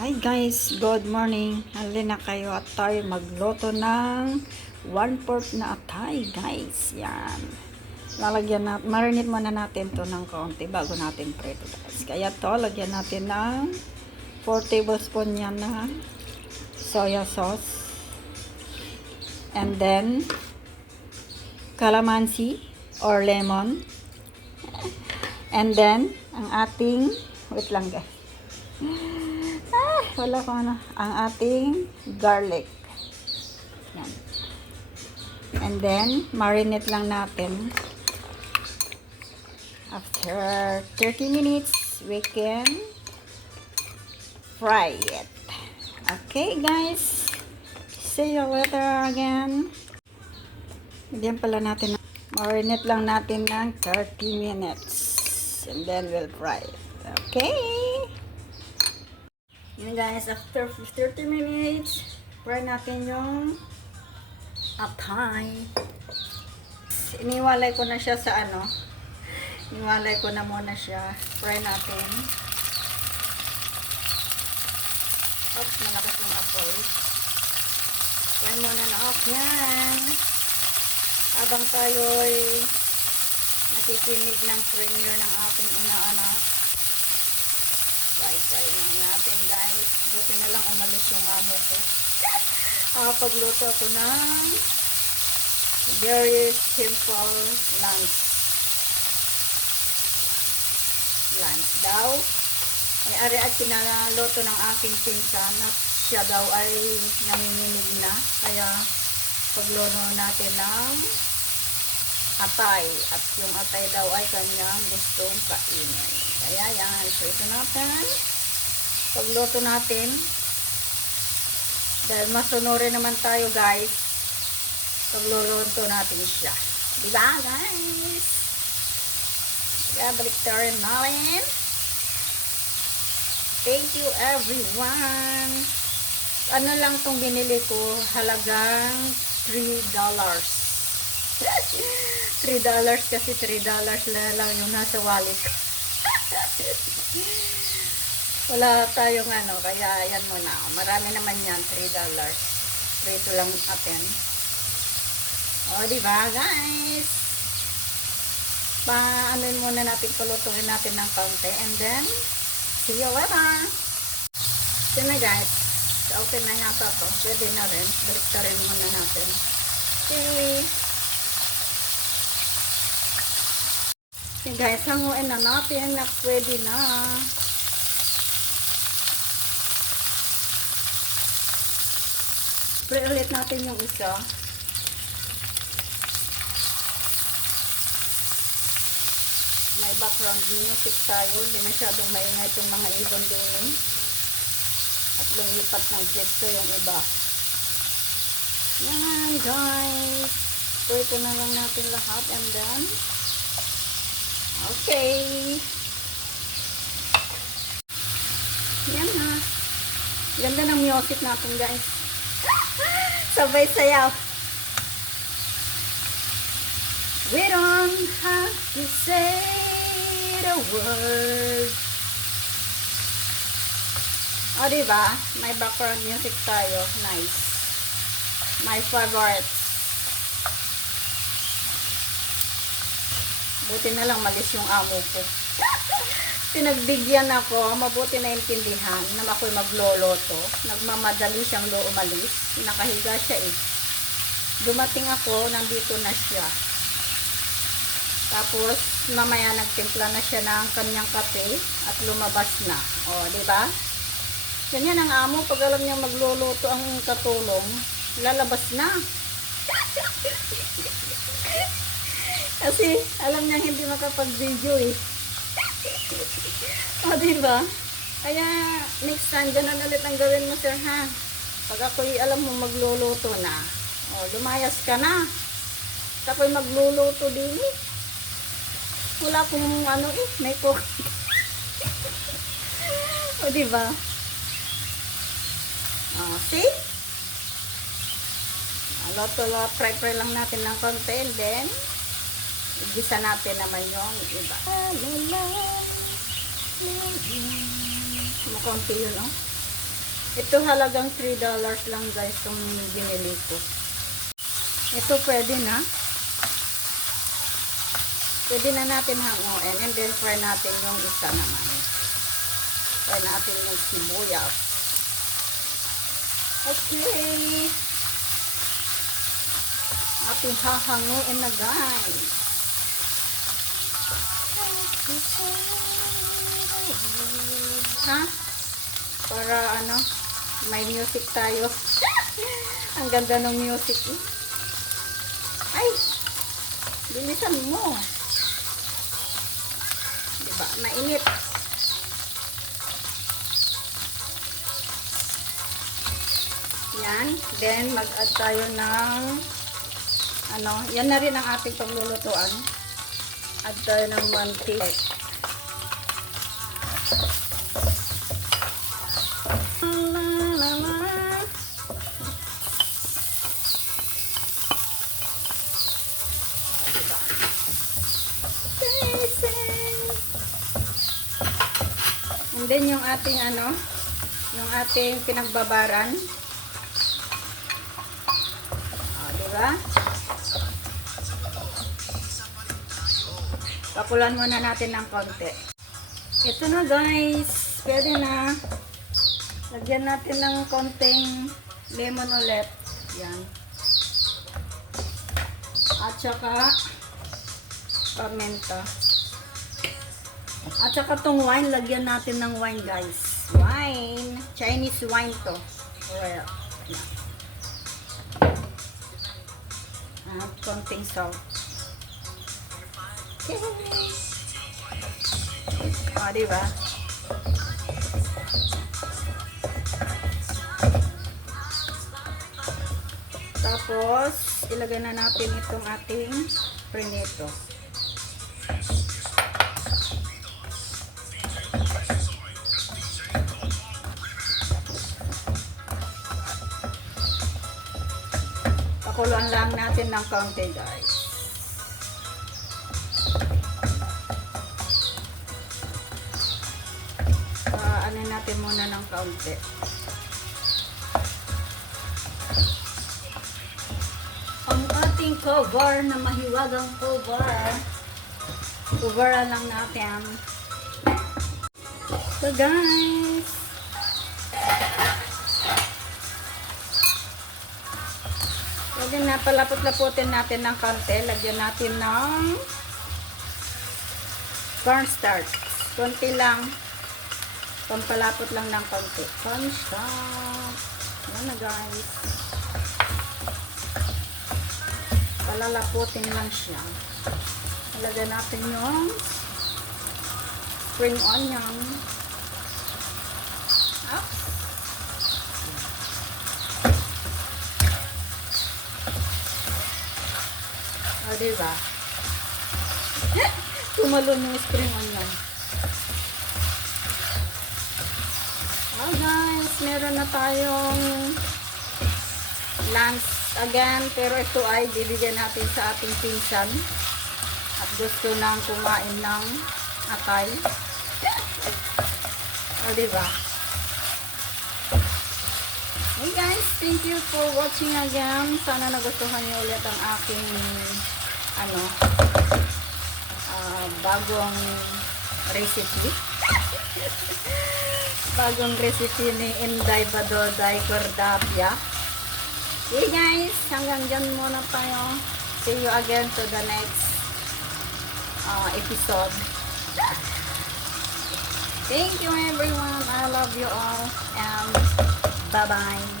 Hi guys, good morning. Halina kayo at tayo magluto ng 1/4 na atay guys. Yan. Lalagyan natin, marinate muna natin to ng kaunti bago natin prito guys. Kaya to, lagyan natin ng 4 tablespoon yan na soya sauce. And then, calamansi or lemon. And then, ang ating, wait lang guys. Wala ko ano. Ang ating garlic. Yan. And then, marinate lang natin. After 30 minutes, we can fry it. Okay, guys. See you later again. Bigyan pala natin. Marinate lang natin ng 30 minutes. And then, we'll fry it. Okay. Yan guys, after 30 minutes, fry natin yung atay. Iniwalay ko na siya sa ano. Iniwalay ko na muna siya. Fry natin. Oops, malakas yung apoy. Fry muna na off yan. Habang tayo'y nakikinig ng premiere ng ating inaanak. Fry lang natin guys. Buti na lang umalis yung amo ko. Pagluto ako ng very simple lunch. Lunch daw. Ay ari at pinaloto ng aking pinsan at siya daw ay nanginginig na. Kaya pagluto natin ng atay. At yung atay daw ay kanyang gustong kainin. Kaya yan. So ito natin. Pagluto natin. Dahil masunurin naman tayo guys. Pagluluto natin siya. Diba guys? Kaya balik tayo natin. Thank you everyone. Ano lang tong binili ko? Halagang $3. $3 kasi $3 lang yung nasa wallet ko. Wala tayong ano, kaya yan muna. Marami naman yan, $3. Prito lang atin. O, diba guys? Paanoin muna natin, palutuin natin ng kaunti. And then, see you later. Ito na guys. Okay na yata to. Pwede na rin. Balik ka rin muna natin. Okay. Okay guys, hanguin na natin na pwede na. Spray ulit natin yung isa. May background music tayo. Hindi masyadong maingay itong mga ibon din. At lumipat ng dito yung iba. Yan guys. So ito na lang natin lahat and then okay. Yan ha. Ganda ng music natin guys. Sabay sayaw. We don't have to say the word. O diba? May background music tayo. Nice. My favorite. Buti na lang malis yung amo ko. Pinagbigyan ako, mabuti na intindihan na ako'y magloloto. Nagmamadali siyang umalis. Nakahiga siya eh. Dumating ako, nandito na siya. Tapos, mamaya nagtimpla na siya ng kanyang kape at lumabas na. O, diba? Ganyan ang amo, pag alam niya magluluto ang katulong, lalabas na. Kasi, alam niya hindi makapag-video eh. O, diba? Kaya, next time, ganun ulit ang gawin mo, sir, ha? Pag ako'y alam mo magluluto na, o, lumayas ka na. At ako'y magluluto din eh. Wala kong ano eh, may cook. O, diba? O, see? Loto-lot, fry lang natin ng konti, and then, igisa natin naman yung iba. Mukhang yun, oh. Ito halagang $3 lang guys itong binili ko. Ito pwede na. Pwede na natin hanguin and then fry natin yung isa naman. Fry natin yung sibuyas. Okay. Ating hahanguin na guys. Ha? Para ano, may music tayo. Ang ganda ng music eh. Ay! Bilisan mo. Diba? Mainit. Yan. Then, mag-add tayo ng ano, yan na rin ang ating paglulutuan. Add tayo ng mantika. And then yung ating ano, yung ating pinagbabaran. Diba? Pakulan muna natin ng konti. Ito na guys. Pwede na. Lagyan natin ng konting lemon ulit. Yan. At saka paminta. At saka tong wine, lagyan natin ng wine guys. Wine. Chinese wine to. Well, yan. At konting salt. Okay. O, diba? Tapos, ilagay na natin itong ating prinito. Pakuluan lang natin ng konti guys. Ano natin muna ng kaunti. Ang ating cover na mahiwagang cover. Coveran lang natin. So guys. Pwede na palapot-laputin natin ng kaunti. Lagyan natin ng cornstarch. Konti lang. Pampalapot lang ng konti. Cornstarch. Yan na guys. Palalaputin lang siya. Ilagay natin yung spring onion. Oops. O, diba? Tumalon yung spring onion. Oh guys, meron na tayong lunch again, pero ito ay bibigyan natin sa ating pinsan at gusto nang kumain ng atay. O, diba? Hey guys, thank you for watching again. Sana nagustuhan niyo ulit ang aking bagong recipe. Bagong recipe ni Inday Badoday Cordapia. Okay guys, hanggang dyan muna tayo. See you again to the next episode. Thank you everyone. I love you all. And bye-bye.